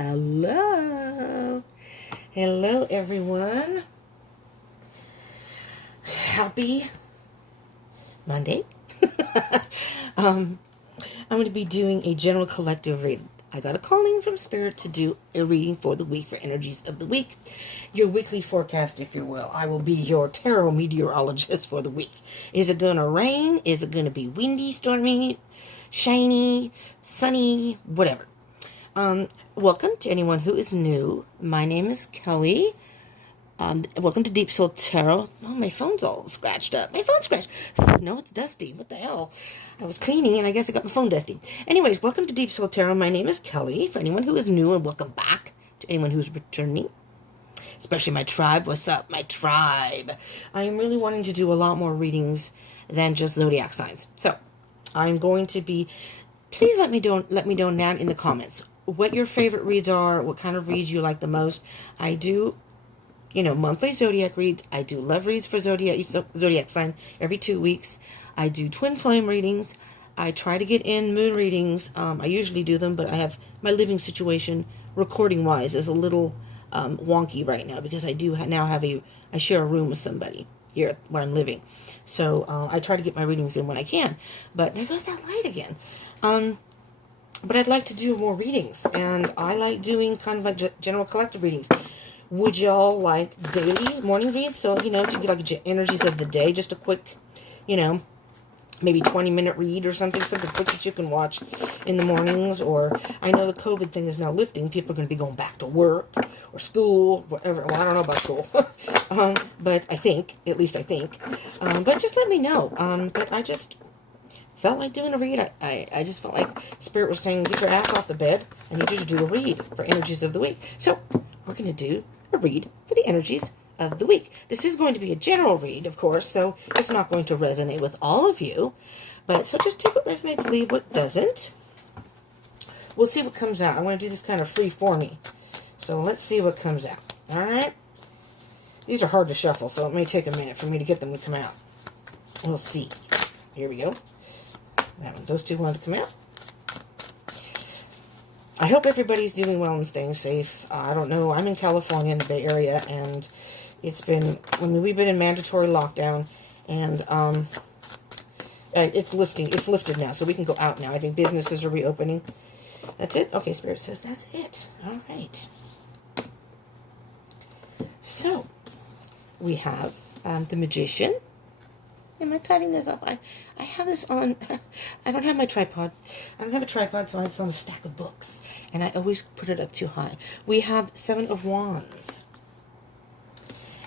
Hello. Hello, everyone. Happy Monday. I'm going to be doing a general collective reading. I got a calling from Spirit to do a reading for the week, for energies of the week. Your weekly forecast, if you will. I will be your tarot meteorologist for the week. Is it going to rain? Is it going to be windy, stormy, shiny, sunny, whatever? Welcome to anyone who is new. My name is Kelly. Welcome to Deep Soul Tarot. Oh, my phone's all scratched up. My phone's scratched. No, it's dusty. What the hell? I was cleaning and I guess I got my phone dusty. Anyways, welcome to Deep Soul Tarot. My name is Kelly. For anyone who is new, and welcome back to anyone who's returning. Especially my tribe. What's up, my tribe? I am really wanting to do a lot more readings than just zodiac signs. So, I'm going to be... Please let me know down in the comments what your favorite reads are, what kind of reads you like the most. I do, monthly zodiac reads. I do love reads for zodiac sign every 2 weeks. I do twin flame readings. I try to get in moon readings. I usually do them, but I have my living situation, recording-wise, is a little wonky right now because I do now have I share a room with somebody here where I'm living. So I try to get my readings in when I can. But there goes that light again. But I'd like to do more readings, and I like doing kind of like general collective readings. Would y'all like daily morning reads? So, so you get like energies of the day, just a quick, maybe 20-minute read or something quick that you can watch in the mornings. Or I know the COVID thing is now lifting. People are going to be going back to work or school, whatever. Well, I don't know about school, but I think. But just let me know. But I just felt like doing a read. I just felt like Spirit was saying, get your ass off the bed. I need you to do a read for energies of the week. So we're going to do a read for the energies of the week. This is going to be a general read, of course, so it's not going to resonate with all of you. But so just take what resonates, leave what doesn't. We'll see what comes out. I want to do this kind of free for me. So let's see what comes out. All right? These are hard to shuffle, so it may take a minute for me to get them to come out. We'll see. Here we go. That one. Those two wanted to come out. I hope everybody's doing well and staying safe. I don't know. I'm in California in the Bay Area, and it's been, we've been in mandatory lockdown, and it's lifting. It's lifted now, so we can go out now. I think businesses are reopening. That's it? Okay, Spirit says that's it. All right. So, we have the Magician. Am I cutting this off? I have this on. I don't have my tripod. I don't have a tripod, so it's on a stack of books. And I always put it up too high. We have 7 of Wands.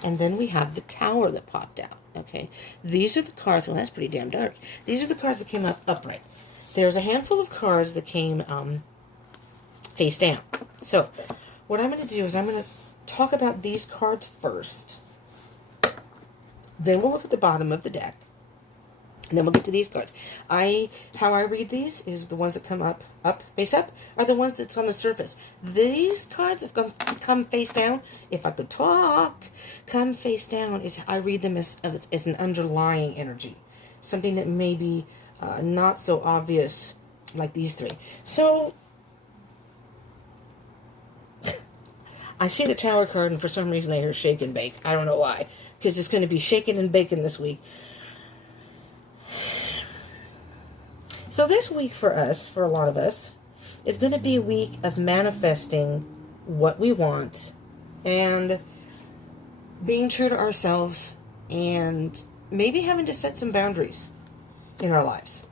And then we have the Tower that popped out. Okay. These are the cards. Well, that's pretty damn dark. These are the cards that came up upright. There's a handful of cards that came face down. So, what I'm going to do is I'm going to talk about these cards first. Then we'll look at the bottom of the deck. And then we'll get to these cards. How I read these is the ones that come up, face up, are the ones that's on the surface. These cards have come face down. If I could talk, come face down, I read them as an underlying energy. Something that may be not so obvious like these 3. So, I see the Tower card, and for some reason I hear shake and bake. I don't know why. Because it's going to be shaking and baking this week. So this week for us, for a lot of us, is going to be a week of manifesting what we want and being true to ourselves and maybe having to set some boundaries in our lives.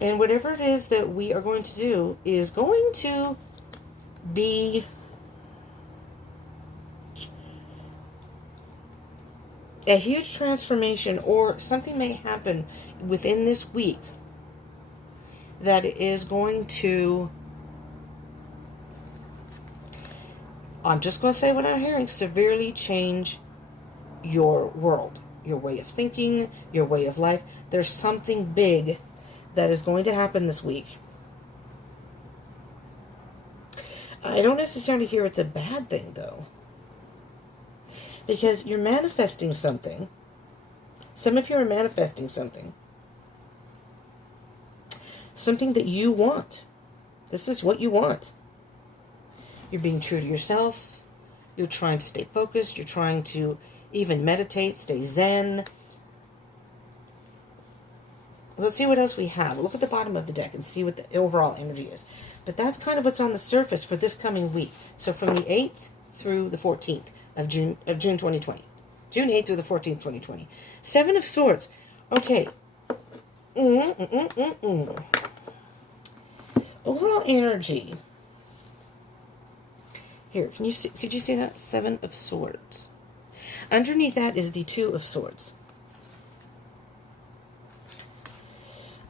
And whatever it is that we are going to do is going to be a huge transformation, or something may happen within this week that is going to, I'm just going to say what I'm hearing, severely change your world, your way of thinking, your way of life. There's something big that is going to happen this week. I don't necessarily hear it's a bad thing, though. Because you're manifesting something. Some of you are manifesting something something that you want. This is what you want. You're being true to yourself. You're trying to stay focused. You're trying to even meditate, stay zen. Let's see what else we have. Look at the bottom of the deck and see what the overall energy is. But that's kind of what's on the surface for this coming week. So from the 8th through the 14th of June 2020. June 8th through the 14th, 2020. Seven of Swords. Okay. Overall energy. Here, could you see that? Seven of Swords. Underneath that is the Two of Swords.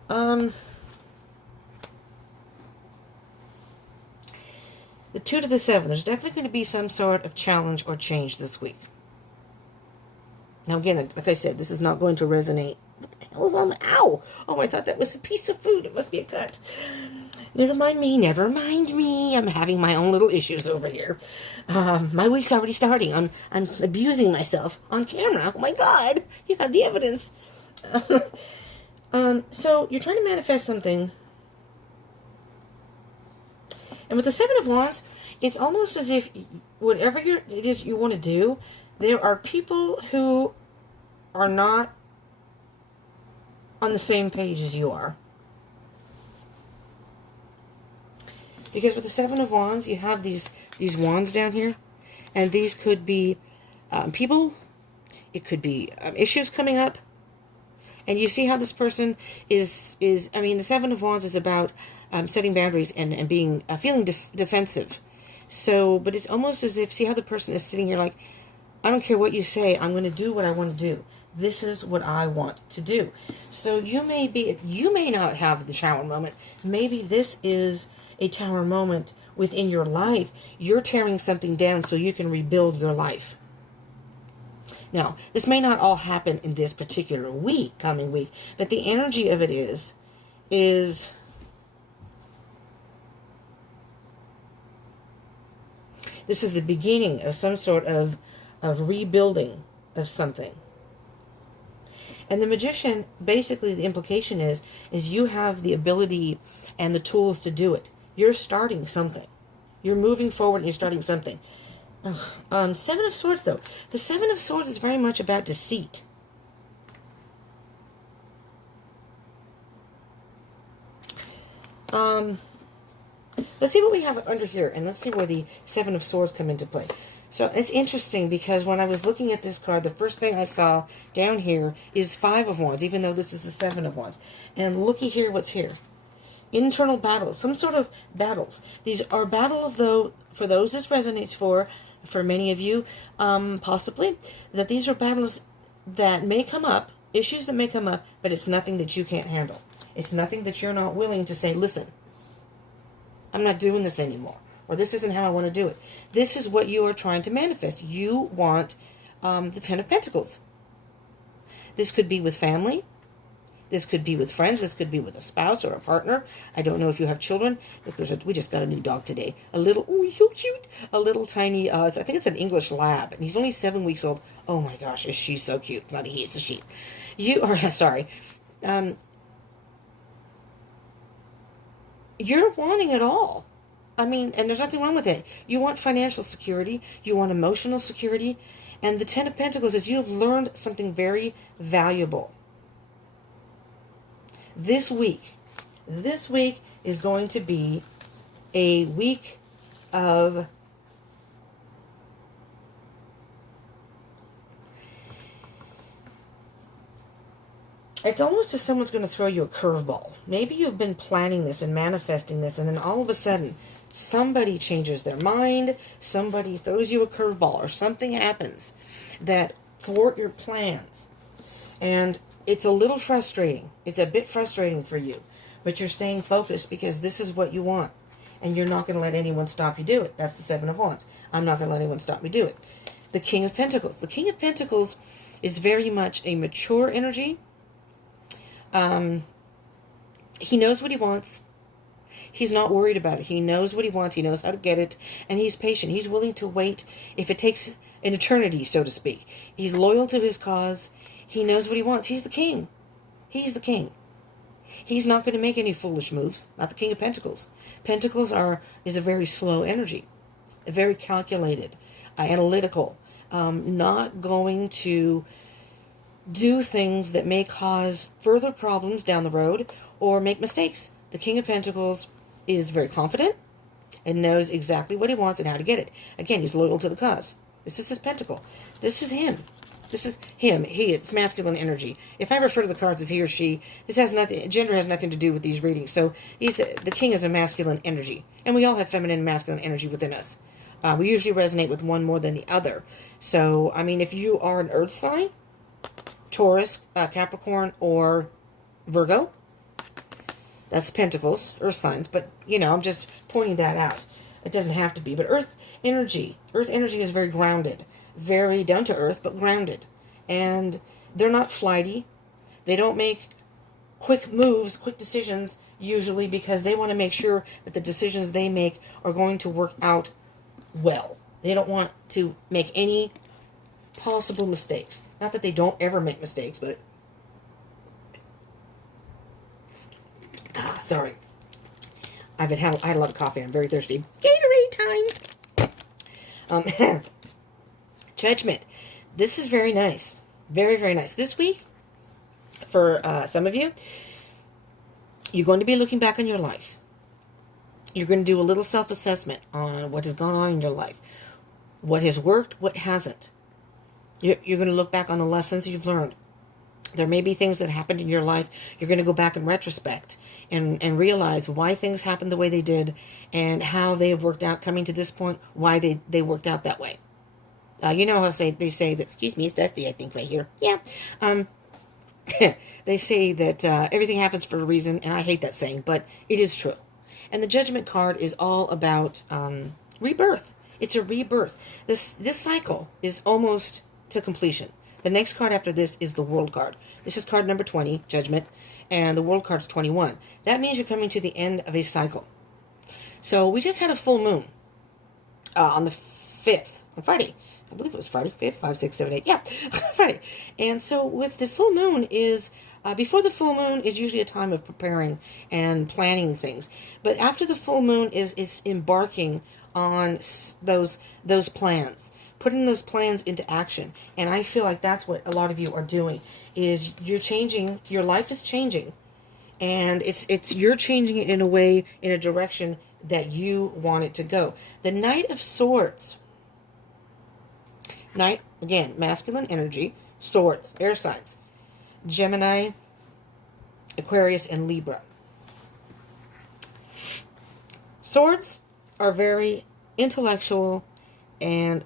The 2 to the 7. There's definitely going to be some sort of challenge or change this week. Now again, like I said, this is not going to resonate. What the hell is on my... Ow! Oh, I thought that was a piece of food. It must be a cut. Never mind me. Never mind me. I'm having my own little issues over here. My week's already starting. I'm abusing myself on camera. Oh my God! You have the evidence. So you're trying to manifest something. And with the Seven of Wands, it's almost as if whatever it is you want to do, there are people who are not on the same page as you are. Because with the Seven of Wands, you have these wands down here. And these could be people. It could be issues coming up. And you see how this person is I mean, the Seven of Wands is about setting boundaries and being feeling defensive. So, but it's almost as if, see how the person is sitting here like, I don't care what you say, I'm going to do what I want to do. This is what I want to do. So you may not have the tower moment. Maybe this is a tower moment within your life. You're tearing something down so you can rebuild your life. Now, this may not all happen in this particular week, coming week, but the energy of it is this is the beginning of some sort of rebuilding of something. And the Magician, basically the implication is you have the ability and the tools to do it. You're starting something. You're moving forward and you're starting something. Seven of Swords, though. The Seven of Swords is very much about deceit. Let's see what we have under here, and let's see where the Seven of Swords come into play. So it's interesting because when I was looking at this card, the first thing I saw down here is Five of Wands, even though this is the Seven of Wands. And looky here what's here. Internal battles, some sort of battles. These are battles, though, for those this resonates for many of you, possibly, that these are battles that may come up, issues that may come up, but it's nothing that you can't handle. It's nothing that you're not willing to say, listen, I'm not doing this anymore, or this isn't how I want to do it. This is what you are trying to manifest. You want the Ten of Pentacles. This could be with family. This could be with friends. This could be with a spouse or a partner. I don't know if you have children. We just got a new dog today. Oh, he's so cute. A little tiny, I think it's an English lab, and he's only 7 weeks old. Oh my gosh, is she so cute? Not a he, it's a she. You are, sorry. You're wanting it all. I mean, and there's nothing wrong with it. You want financial security. You want emotional security. And the Ten of Pentacles is you have learned something very valuable. This week is going to be a week of it's almost as someone's going to throw you a curveball. Maybe you've been planning this and manifesting this, and then all of a sudden somebody changes their mind, somebody throws you a curveball, or something happens that thwart your plans. And it's a little frustrating. It's a bit frustrating for you. But you're staying focused because this is what you want. And you're not going to let anyone stop you do it. That's the Seven of Wands. I'm not going to let anyone stop me do it. The King of Pentacles. The King of Pentacles is very much a mature energy. He knows what he wants. He's not worried about it. He knows what he wants. He knows how to get it. And he's patient. He's willing to wait if it takes an eternity, so to speak. He's loyal to his cause. He knows what he wants. He's the king. He's the king. He's not going to make any foolish moves. Not the King of Pentacles. Pentacles is a very slow energy, very calculated, analytical, not going to do things that may cause further problems down the road or make mistakes. The King of Pentacles is very confident and knows exactly what he wants and how to get it. Again, he's loyal to the cause. This is his pentacle. This is him. This is him. It's masculine energy. If I refer to the cards as he or she, this has nothing, gender has nothing to do with these readings. So the king is a masculine energy. And we all have feminine and masculine energy within us. We usually resonate with one more than the other. So, I mean, if you are an earth sign, Taurus, Capricorn, or Virgo, that's pentacles, earth signs. But, you know, I'm just pointing that out. It doesn't have to be. But earth energy is very grounded. Very down to earth, but grounded. And they're not flighty. They don't make quick moves, quick decisions, usually because they want to make sure that the decisions they make are going to work out well. They don't want to make any possible mistakes. Not that they don't ever make mistakes, but... sorry. I had a lot of coffee. I'm very thirsty. Gatorade time! Judgment. This is very nice. Very, very nice. This week, for some of you, you're going to be looking back on your life. You're going to do a little self-assessment on what has gone on in your life. What has worked, what hasn't. You're going to look back on the lessons you've learned. There may be things that happened in your life. You're going to go back in retrospect and realize why things happened the way they did and how they have worked out coming to this point, why they worked out that way. You know how they say that, excuse me, it's dusty, I think, right here. Yeah. They say that everything happens for a reason, and I hate that saying, but it is true. And the Judgment card is all about rebirth. It's a rebirth. This cycle is almost to completion. The next card after this is the World card. This is card number 20, Judgment, and the World card's 21. That means you're coming to the end of a cycle. So we just had a full moon on the 5th, on Friday. I believe it was Friday, 5th, 5, 6, 7, 8. Yeah, Friday. And so with the full moon is, before the full moon is usually a time of preparing and planning things. But after the full moon is embarking on those plans, putting those plans into action. And I feel like that's what a lot of you are doing, is you're changing, your life is changing. And you're changing it in a way, in a direction that you want it to go. The Knight of Swords. Knight, again, masculine energy, swords, air signs, Gemini, Aquarius, and Libra. Swords are very intellectual, and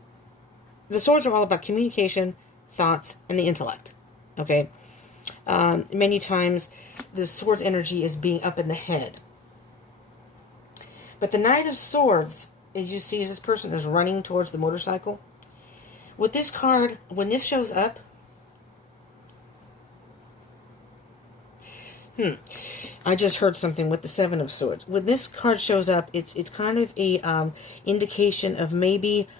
the swords are all about communication, thoughts, and the intellect. Okay? Many times, the swords energy is being up in the head. But the Knight of Swords, as you see, this person is running towards the motorcycle. With this card, when this shows up, I just heard something with the Seven of Swords. When this card shows up, it's kind of a indication of maybe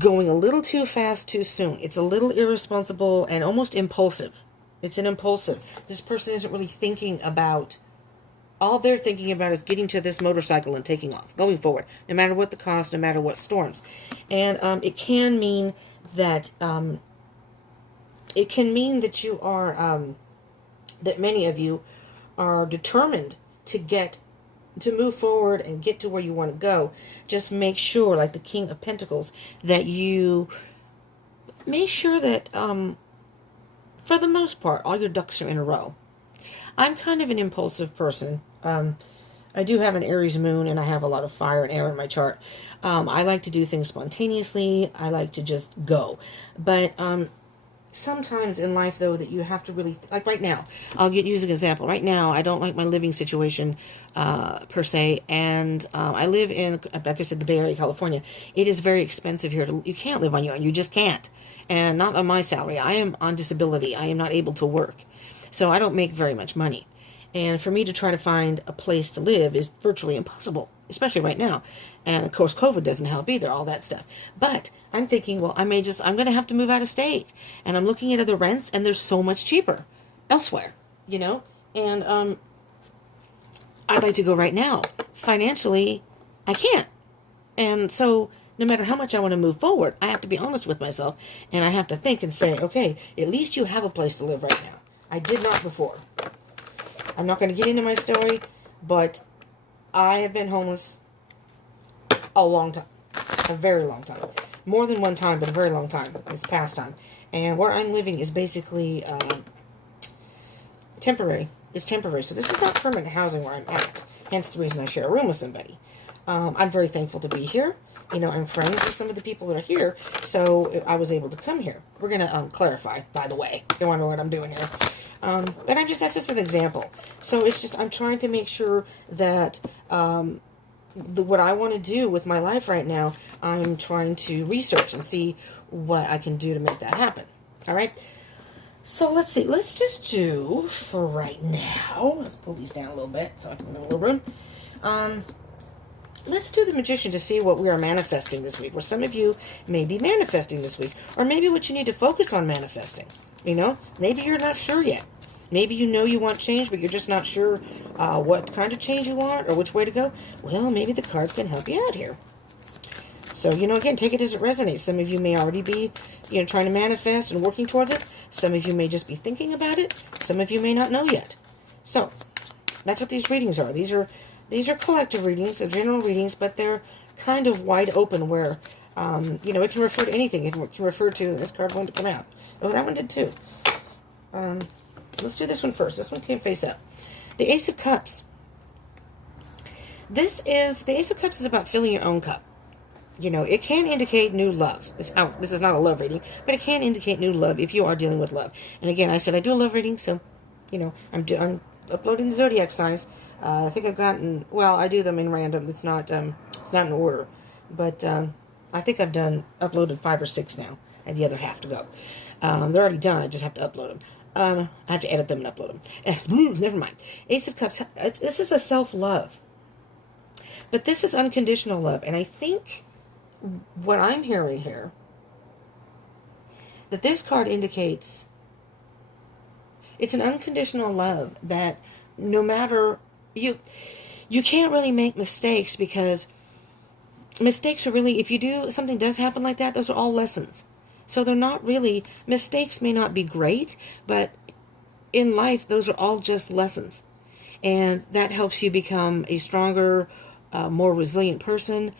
going a little too fast too soon. It's a little irresponsible and almost impulsive. It's an impulsive. This person isn't really thinking about. All they're thinking about is getting to this motorcycle and taking off, going forward, no matter what the cost, no matter what storms. And it can mean that you are, that many of you are determined to move forward and get to where you want to go. Just make sure, like the King of Pentacles, that you make sure that, for the most part, all your ducks are in a row. I'm kind of an impulsive person. I do have an Aries moon, and I have a lot of fire and air in my chart. I like to do things spontaneously. I like to just go. But sometimes in life, though, that you have to really... Like right now, I'll use an example. Right now, I don't like my living situation, per se. And I live in, like I said, the Bay Area, California. It is very expensive here. You can't live on your own. You just can't. And not on my salary. I am on disability. I am not able to work. So I don't make very much money. And for me to try to find a place to live is virtually impossible, especially right now. And of course, COVID doesn't help either, all that stuff. But I'm thinking, well, I'm going to have to move out of state. And I'm looking at other rents, and they're so much cheaper elsewhere, you know. And I'd like to go right now. Financially, I can't. And so no matter how much I want to move forward, I have to be honest with myself, and I have to think and say, okay, at least you have a place to live right now. I did not before. I'm not going to get into my story, but I have been homeless a long time. A very long time. More than one time, but a very long time. It's past time. And where I'm living is basically temporary. It's temporary. So this is not permanent housing where I'm at. Hence the reason I share a room with somebody. I'm very thankful to be here. You know, I'm friends with some of the people that are here, so I was able to come here. We're going to clarify, by the way. You want to know what I'm doing here. But that's just an example. So it's just, I'm trying to make sure that what I want to do with my life right now, I'm trying to research and see what I can do to make that happen. All right? So let's see. Let's just do, for right now, let's pull these down a little bit so I can have a little room. Let's do the Magician to see what we are manifesting this week. Or some of you may be manifesting this week. Or maybe what you need to focus on manifesting. You know, maybe you're not sure yet. Maybe you know you want change, but you're just not sure what kind of change you want or which way to go. Well, maybe the cards can help you out here. So, you know, again, take it as it resonates. Some of you may already be, you know, trying to manifest and working towards it. Some of you may just be thinking about it. Some of you may not know yet. So, that's what these readings are. These are collective readings, general readings, but they're kind of wide open where, you know, it can refer to anything. It can refer to, this card wanted to come out. Oh, that one did too. Let's do this one first. This one came face up. The Ace of Cups. The Ace of Cups is about filling your own cup. You know, it can indicate new love. This is not a love reading, but it can indicate new love if you are dealing with love. And again, I said I do a love reading, so, you know, I'm uploading the zodiac signs. I think I've gotten, well, I do them in random. It's not in order, but I think I've uploaded 5 or 6 now, and the other half to go. They're already done. I just have to upload them. I have to edit them and upload them. Never mind. Ace of Cups. This is a self-love, but this is unconditional love, and I think what I'm hearing here, that this card indicates it's an unconditional love that no matter, you can't really make mistakes, because mistakes are really, if something does happen like that, those are all lessons. So they're not really, mistakes may not be great, but in life, those are all just lessons. And that helps you become a stronger, more resilient person,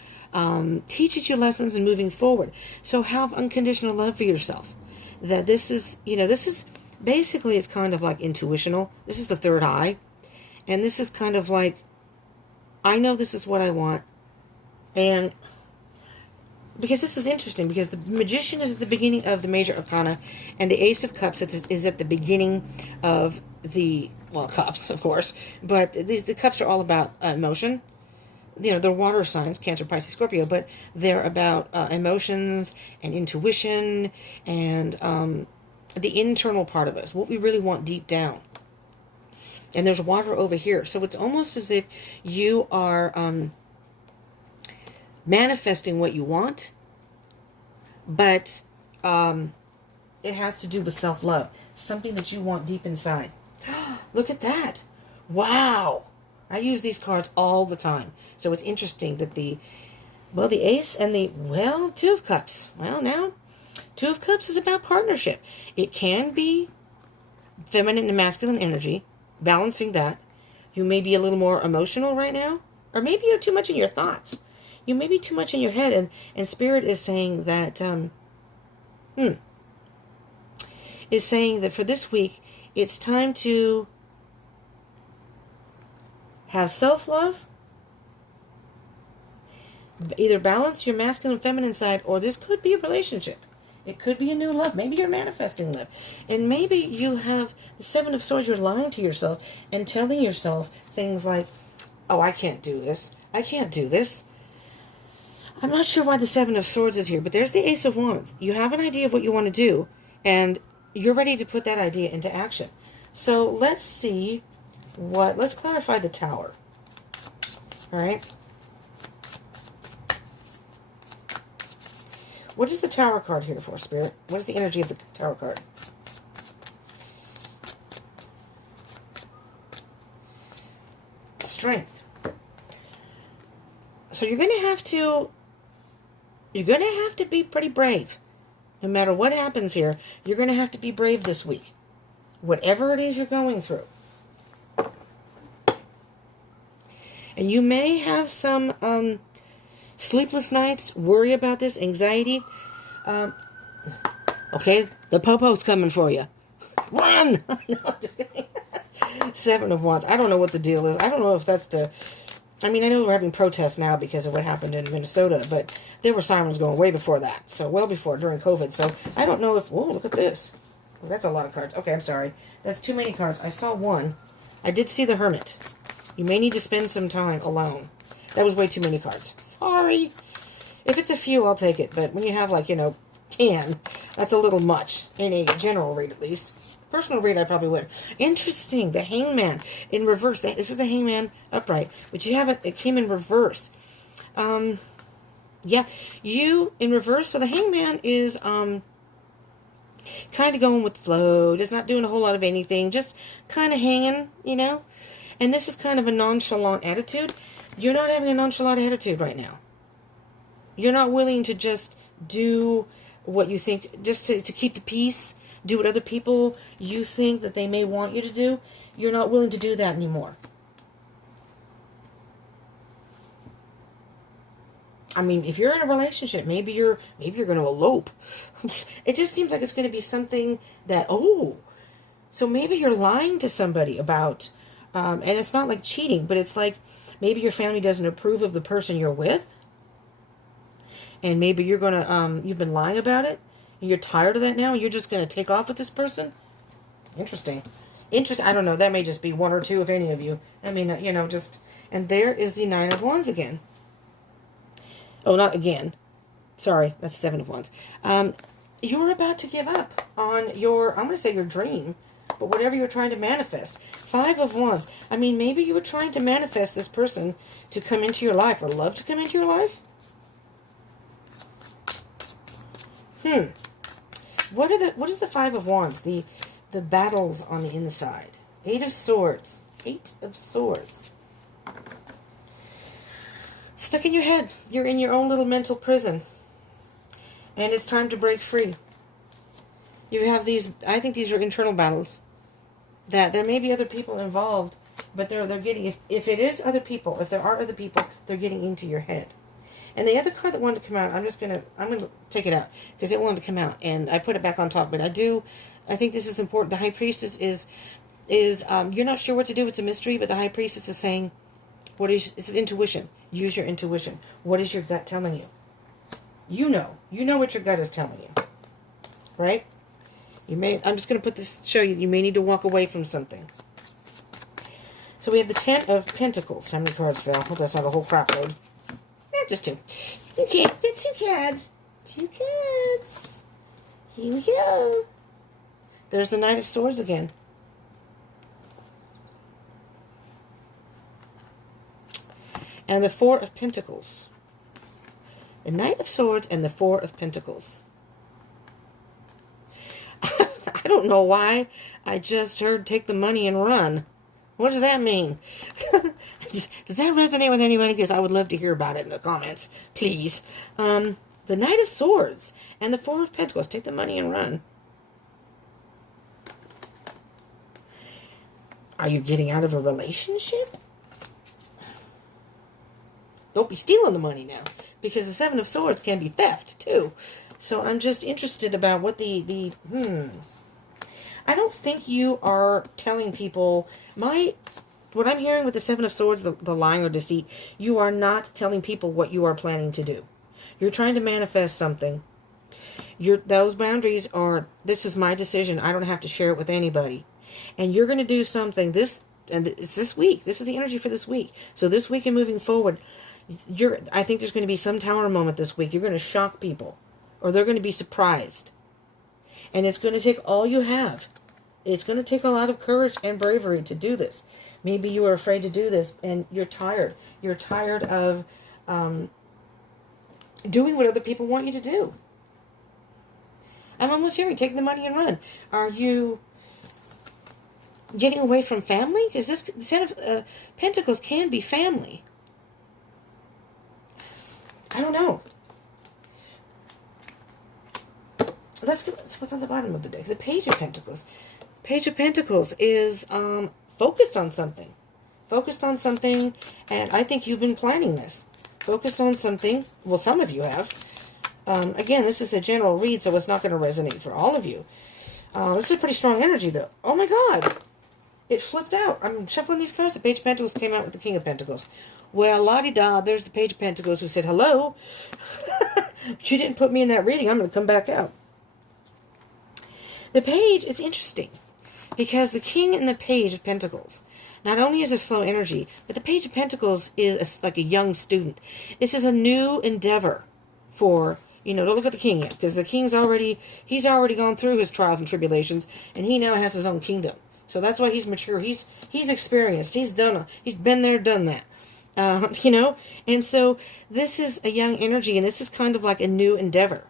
teaches you lessons in moving forward. So have unconditional love for yourself. That this is basically, it's kind of like intuitional. This is the third eye. And this is kind of like, I know this is what I want. And because this is interesting, because the Magician is at the beginning of the major arcana, and the Ace of Cups is at the beginning of the, well, cups, of course, but the cups are all about emotion. You know, they're water signs, Cancer, Pisces, Scorpio, but they're about emotions and intuition and the internal part of us, what we really want deep down. And there's water over here. So it's almost as if you are manifesting what you want, but it has to do with self-love, something that you want deep inside. Look at that. Wow. I use these cards all the time. So it's interesting that the Ace and Two of Cups. Well, now, Two of Cups is about partnership. It can be feminine and masculine energy, balancing that. You may be a little more emotional right now, or maybe you're too much in your thoughts. You may be too much in your head, and Spirit is saying that, is saying that for this week, it's time to have self-love, either balance your masculine and feminine side, or this could be a relationship. It could be a new love. Maybe you're manifesting love. And maybe you have the Seven of Swords, you're lying to yourself and telling yourself things like, oh, I can't do this. I can't do this. I'm not sure why the Seven of Swords is here, but there's the Ace of Wands. You have an idea of what you want to do, and you're ready to put that idea into action. So let's see let's clarify the Tower. All right. What is the Tower card here for, Spirit? What is the energy of the Tower card? strength. So you're going to have to be pretty brave. No matter what happens here, you're going to have to be brave this week. Whatever it is you're going through. And you may have some sleepless nights, worry about this, anxiety. Okay, the popo's coming for you. Run! No, just kidding. Seven of Wands. I don't know what the deal is. I don't know if that's the... I mean, I know we're having protests now because of what happened in Minnesota, but there were sirens going way before that. So, well before, during COVID. So, I don't know if... Oh, look at this. Well, that's a lot of cards. Okay, I'm sorry. That's too many cards. I saw one. I did see the Hermit. You may need to spend some time alone. That was way too many cards. Sorry. If it's a few, I'll take it. But when you have, like, 10, that's a little much. In a general read, at least. Personal read, I probably would. Interesting. The Hangman in reverse. This is the Hangman upright. But you haven't... It came in reverse. Yeah. You in reverse. So the Hangman is... kind of going with the flow. Just not doing a whole lot of anything. Just kind of hanging, And this is kind of a nonchalant attitude. You're not having a nonchalant attitude right now. You're not willing to just do what you think, just to keep the peace, do what other people you think that they may want you to do. You're not willing to do that anymore. I mean, if you're in a relationship, maybe you're going to elope. It just seems like it's going to be something that, so maybe you're lying to somebody about, and it's not like cheating, but it's like maybe your family doesn't approve of the person you're with. And maybe you're going to, you've been lying about it. And you're tired of that now. And you're just going to take off with this person. Interesting. I don't know. That may just be one or two, if any of you. I mean, just, and there is the Nine of Wands again. Oh, not again. Sorry, that's Seven of Wands. You're about to give up on your, I'm going to say your dream, but whatever you're trying to manifest. Five of Wands. I mean, maybe you were trying to manifest this person to come into your life or love to come into your life. What is the Five of Wands? The battles on the inside. Eight of Swords. Stuck in your head. You're in your own little mental prison. And it's time to break free. You have these, I think these are internal battles. That there may be other people involved, but they're getting, if it is other people, if there are other people, they're getting into your head. And the other card that wanted to come out, I'm going to take it out because it wanted to come out. And I put it back on top. But I think this is important. The High Priestess is you're not sure what to do. It's a mystery. But the High Priestess is saying, this is intuition. Use your intuition. What is your gut telling you? You know what your gut is telling you. Right? I'm just going to put this, show you. You may need to walk away from something. So we have the Ten of Pentacles. How many cards fell? Hope that's not a whole crap load. Just two. Okay, get two cards. Two cards. Here we go. There's the Knight of Swords again. And the Four of Pentacles. The Knight of Swords and the Four of Pentacles. I don't know why. I just heard take the money and run. What does that mean? Does that resonate with anybody? Because I would love to hear about it in the comments. Please. The Knight of Swords and the Four of Pentacles. Take the money and run. Are you getting out of a relationship? Don't be stealing the money now. Because the Seven of Swords can be theft, too. So I'm just interested about what I don't think you are telling people... What I'm hearing with the Seven of Swords, the lying or deceit, you are not telling people what you are planning to do. You're trying to manifest something. Those boundaries are, this is my decision. I don't have to share it with anybody. And you're going to do something and it's this week. This is the energy for this week. So this week and moving forward, I think there's going to be some tower moment this week. You're going to shock people. Or they're going to be surprised. And it's going to take all you have. It's going to take a lot of courage and bravery to do this. Maybe you are afraid to do this and you're tired. You're tired of doing what other people want you to do. I'm almost hearing, take the money and run. Are you Getting away from family? Because this Ten of Pentacles can be family. I don't know. Let's go. What's on the bottom of the deck? The Page of Pentacles. Page of Pentacles is focused on something. Focused on something, and I think you've been planning this. Focused on something. Well, some of you have. Again, this is a general read, so it's not going to resonate for all of you. This is pretty strong energy, though. Oh, my God. It flipped out. I'm shuffling these cards. The Page of Pentacles came out with the King of Pentacles. Well, la-di-da, there's the Page of Pentacles who said, hello. You didn't put me in that reading. I'm going to come back out. The Page is interesting because the King and the Page of Pentacles not only is a slow energy, but the Page of Pentacles is like a young student. This is a new endeavor for, don't look at the King yet, because the King's he's already gone through his trials and tribulations, and he now has his own kingdom. So that's why he's mature. He's experienced. He's been there, done that. And so this is a young energy, and this is kind of like a new endeavor.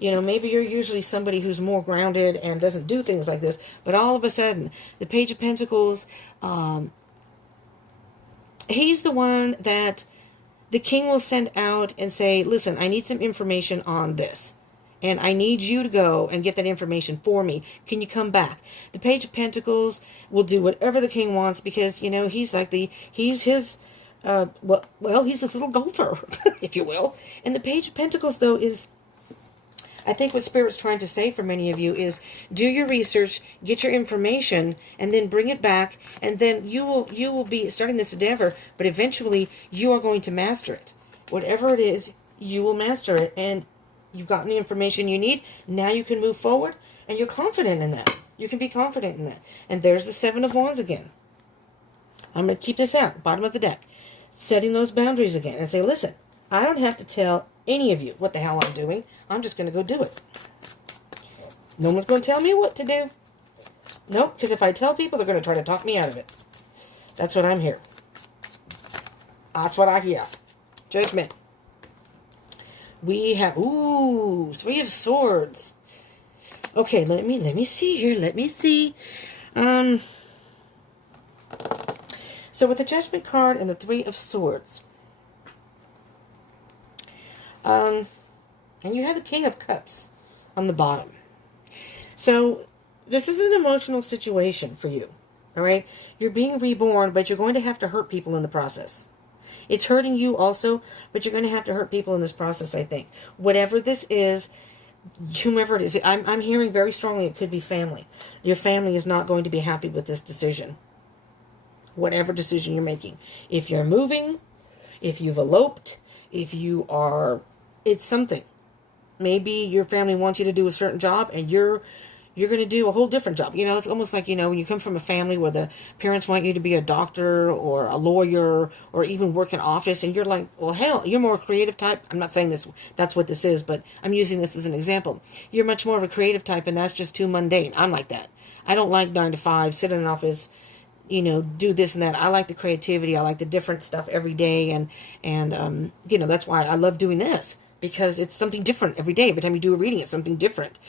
Maybe you're usually somebody who's more grounded and doesn't do things like this, but all of a sudden, the Page of Pentacles, he's the one that the King will send out and say, listen, I need some information on this. And I need you to go and get that information for me. Can you come back? The Page of Pentacles will do whatever the King wants because, he's his little gopher, if you will. And the Page of Pentacles, though, is, I think what Spirit's trying to say for many of you is do your research, get your information, and then bring it back, and then you will be starting this endeavor, but eventually you are going to master it. Whatever it is, you will master it, and you've gotten the information you need. Now you can move forward, and you're confident in that. You can be confident in that. And there's the Seven of Wands again. I'm going to keep this out, bottom of the deck. Setting those boundaries again and say, listen, I don't have to tell any of you what the hell I'm doing. I'm just going to go do it. No one's going to tell me what to do. Nope, because if I tell people, they're going to try to talk me out of it. That's what I'm here. That's what I hear. Judgment. We have, Three of Swords. Okay, let me see here. Let me see. So with the Judgment card and the Three of Swords. And you have the King of Cups on the bottom. So this is an emotional situation for you. All right? You're being reborn, but you're going to have to hurt people in the process. It's hurting you also, but you're going to have to hurt people in this process, I think. Whatever this is, whomever it is, I'm hearing very strongly it could be family. Your family is not going to be happy with this decision. Whatever decision you're making. If you're moving, if you've eloped, if you are, it's something. Maybe your family wants you to do a certain job and you're going to do a whole different job. It's almost like, when you come from a family where the parents want you to be a doctor or a lawyer or even work in office, and you're like, well, hell, you're more a creative type. I'm not saying that's what this is, but I'm using this as an example. You're much more of a creative type, and that's just too mundane. I'm like that. I don't like 9 to 5, sit in an office, do this and that. I like the creativity. I like the different stuff every day, and that's why I love doing this, because it's something different every day. Every time you do a reading, it's something different.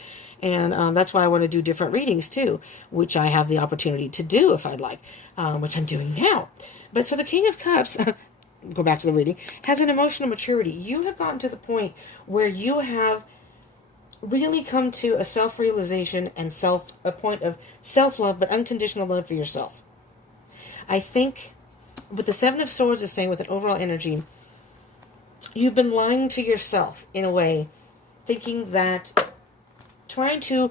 And that's why I want to do different readings too, which I have the opportunity to do if I'd like, which I'm doing now. But so the King of Cups, go back to the reading, has an emotional maturity. You have gotten to the point where you have really come to a self-realization and a point of self-love, but unconditional love for yourself. I think what the Seven of Swords is saying with an overall energy, you've been lying to yourself in a way, thinking that trying to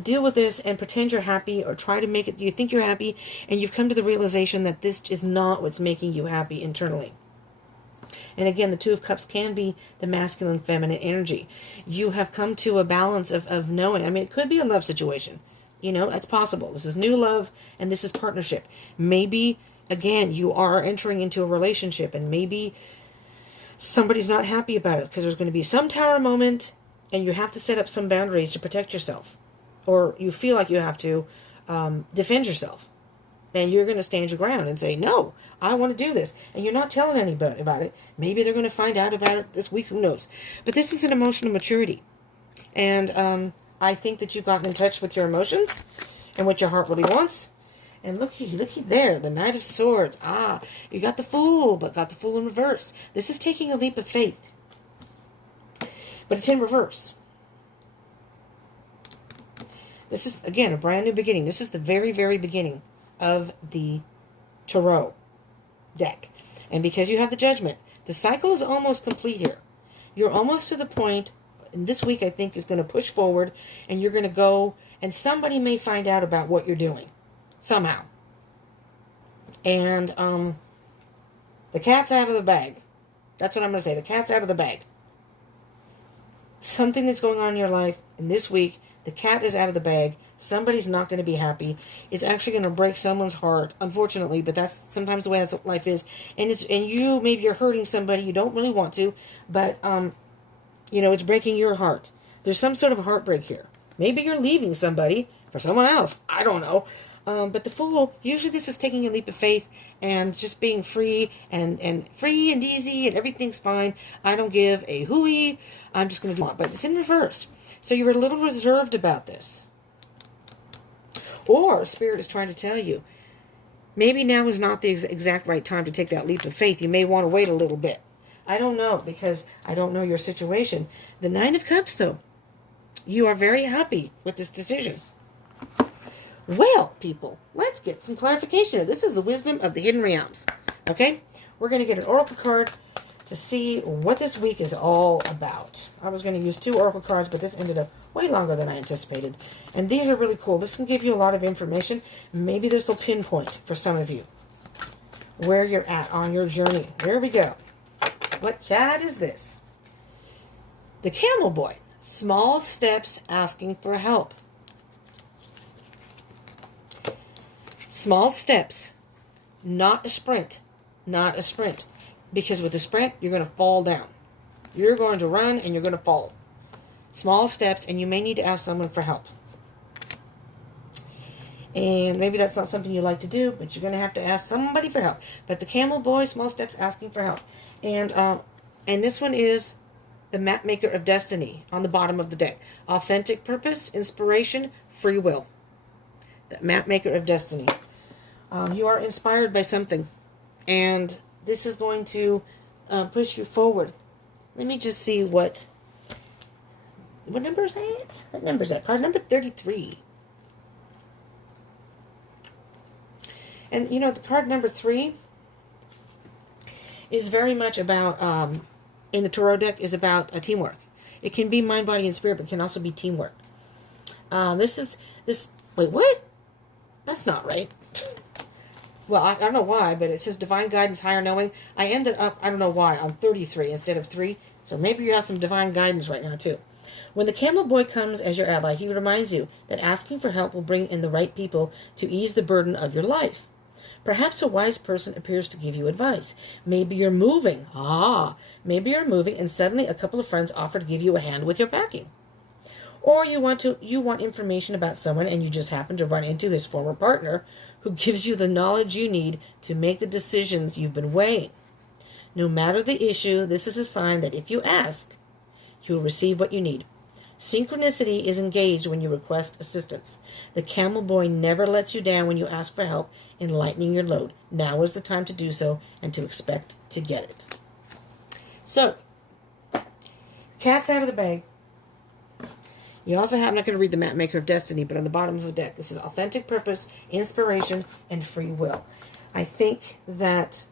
deal with this and pretend you're happy or try to make it, you think you're happy, and you've come to the realization that this is not what's making you happy internally. And again, the Two of Cups can be the masculine, feminine energy. You have come to a balance of knowing. I mean, it could be a love situation. That's possible. This is new love and this is partnership. Maybe, again, you are entering into a relationship and maybe somebody's not happy about it because there's going to be some tower moment and you have to set up some boundaries to protect yourself. Or you feel like you have to defend yourself. And you're going to stand your ground and say, no, I want to do this. And you're not telling anybody about it. Maybe they're going to find out about it this week. Who knows? But this is an emotional maturity. And I think that you've gotten in touch with your emotions and what your heart really wants. And looky there, the Knight of Swords. Ah, you got the Fool, but got the Fool in reverse. This is taking a leap of faith. But it's in reverse. This is, again, a brand new beginning. This is the very, very beginning of the Tarot deck. And because you have the Judgment, the cycle is almost complete here. You're almost to the point, and this week I think is going to push forward, and you're going to go, and somebody may find out about what you're doing. Somehow. And the cat's out of the bag. That's what I'm going to say. The cat's out of the bag. Something that's going on in your life, and this week, the cat is out of the bag. Somebody's not going to be happy. It's actually going to break someone's heart, unfortunately, but that's sometimes the way that's what life is. And you, maybe you're hurting somebody you don't really want to, but, it's breaking your heart. There's some sort of heartbreak here. Maybe you're leaving somebody for someone else. I don't know. But the Fool, usually this is taking a leap of faith and just being free and free and easy and everything's fine. I don't give a hooey. I'm just going to do it. But it's in reverse. So you're a little reserved about this. Or Spirit is trying to tell you, maybe now is not the exact right time to take that leap of faith. You may want to wait a little bit. I don't know, because I don't know your situation. The Nine of Cups, though, you are very happy with this decision. Well, people, let's get some clarification. This is the wisdom of the hidden realms. Okay? We're going to get an oracle card to see what this week is all about. I was going to use 2 oracle cards, but this ended up way longer than I anticipated. And these are really cool. This can give you a lot of information. Maybe this will pinpoint for some of you where you're at on your journey. There we go. What cat is this? The Camel Boy. Small steps asking for help. Small steps, not a sprint, not a sprint. Because with a sprint, you're going to fall down. You're going to run and you're going to fall. Small steps, and you may need to ask someone for help. And maybe that's not something you like to do, but you're going to have to ask somebody for help. But the Camel Boy, small steps asking for help. And this one is the Mapmaker of Destiny on the bottom of the deck. Authentic purpose, inspiration, free will. The Mapmaker of Destiny. You are inspired by something, and this is going to push you forward. Let me just see what number is that? What number is that? Card number 33. And, the card number 3 is very much about, in the Tarot deck, is about teamwork. It can be mind, body, and spirit, but it can also be teamwork. Wait, what? That's not right. Well, I don't know why, but it says divine guidance, higher knowing. I ended up, I don't know why, on 33 instead of 3. So maybe you have some divine guidance right now, too. When the Camel Boy comes as your ally, he reminds you that asking for help will bring in the right people to ease the burden of your life. Perhaps a wise person appears to give you advice. Maybe you're moving. Maybe you're moving and suddenly a couple of friends offer to give you a hand with your packing. Or you want information about someone and you just happen to run into his former partner who gives you the knowledge you need to make the decisions you've been weighing. No matter the issue, this is a sign that if you ask, you will receive what you need. Synchronicity is engaged when you request assistance. The Camel Boy never lets you down when you ask for help in lightening your load. Now is the time to do so and to expect to get it. So, cat's out of the bag. You also have, I'm not going to read the Mapmaker of Destiny, but on the bottom of the deck, this is authentic purpose, inspiration, and free will. I think that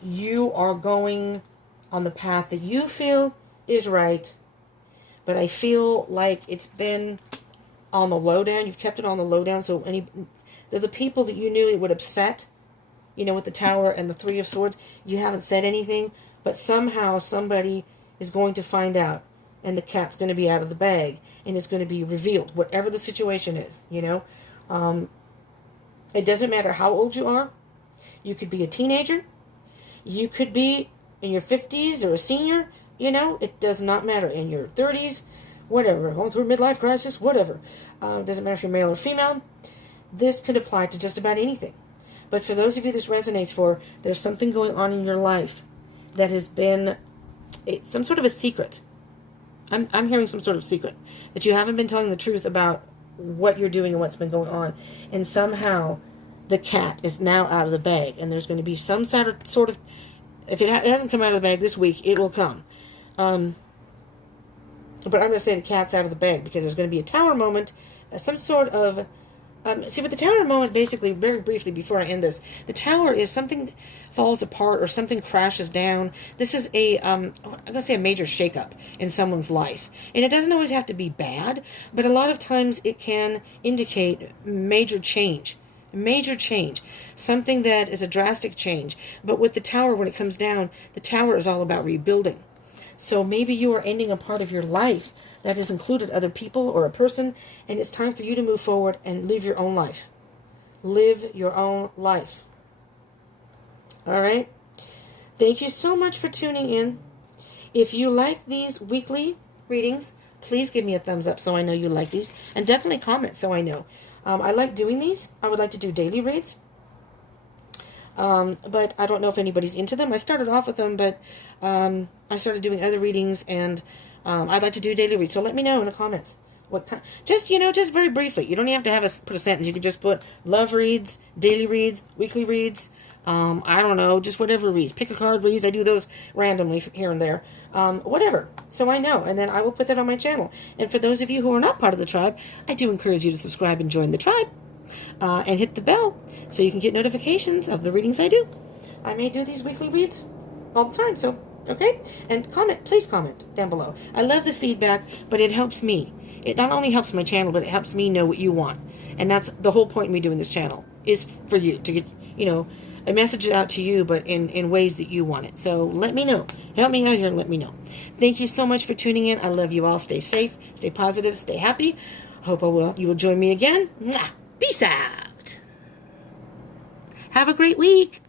you are going on the path that you feel is right, but I feel like it's been on the lowdown. You've kept it on the lowdown, so they're the people that you knew it would upset, with the Tower and the Three of Swords. You haven't said anything, but somehow somebody is going to find out. And the cat's going to be out of the bag, and it's going to be revealed, whatever the situation is, It doesn't matter how old you are. You could be a teenager. You could be in your 50s or a senior. It does not matter. In your 30s, whatever, going through a midlife crisis, whatever. It doesn't matter if you're male or female. This could apply to just about anything. But for those of you this resonates for, there's something going on in your life that has been some sort of a secret. I'm hearing some sort of secret that you haven't been telling the truth about what you're doing and what's been going on. And somehow the cat is now out of the bag, and there's going to be some sort of, if it hasn't come out of the bag this week, it will come. But I'm going to say the cat's out of the bag, because there's going to be a tower moment, some sort of, see, with the tower moment, basically, very briefly before I end this, the tower is something falls apart or something crashes down. This is a, I'm going to say a major shakeup in someone's life. And it doesn't always have to be bad, but a lot of times it can indicate major change. Major change. Something that is a drastic change. But with the tower, when it comes down, the tower is all about rebuilding. So maybe you are ending a part of your life that has included other people or a person, and it's time for you to move forward and live your own life. Live your own life. All right? Thank you so much for tuning in. If you like these weekly readings, please give me a thumbs up so I know you like these. And definitely comment so I know. I like doing these. I would like to do daily reads. But I don't know if anybody's into them. I started off with them, but I started doing other readings, and I'd like to do daily reads. So let me know in the comments. What kind, just very briefly. You don't even have to put a sentence. You can just put love reads, daily reads, weekly reads. I don't know, just whatever reads. Pick a card reads. I do those randomly here and there. Whatever. So I know. And then I will put that on my channel. And for those of you who are not part of the tribe, I do encourage you to subscribe and join the tribe. And hit the bell so you can get notifications of the readings I do. I may do these weekly reads all the time, so, okay? And comment, please comment down below. I love the feedback, but it helps me. It not only helps my channel, but it helps me know what you want. And that's the whole point of me doing this channel, is for you, to get, a message out to you, but in ways that you want it. So let me know. Help me out here and let me know. Thank you so much for tuning in. I love you all. Stay safe, stay positive, stay happy. Hope you will join me again. Mwah! Peace out. Have a great week.